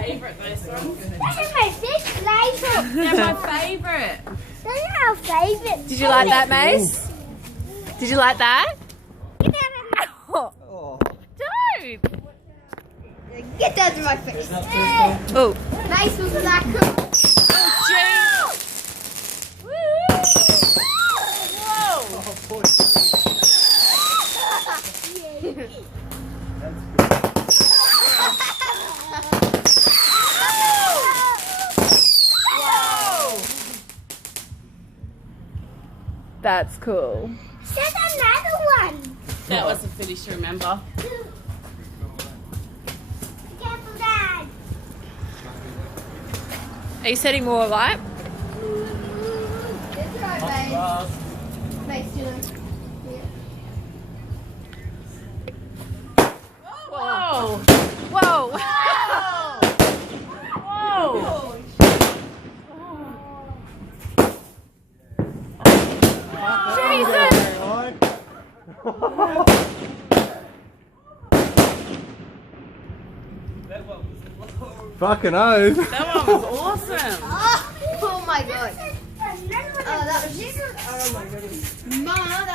favourite, those ones. Those are my favourite. They're my favourite. Those are our favourite. Did you like that, Mace? Did you like that? Oh, don't! Get that in my face. Oh. Nice was that cool. Oh, jeez. Whoa! That's cool. Set another one. That was a finish, remember? Careful, Dad. Are you setting more light? That's right, babe. Nice, you know. Whoa! Whoa! Whoa! Jesus! Fucking oath. That one was awesome. Oh my god. Oh, that was just. Oh my goodness. Mama, that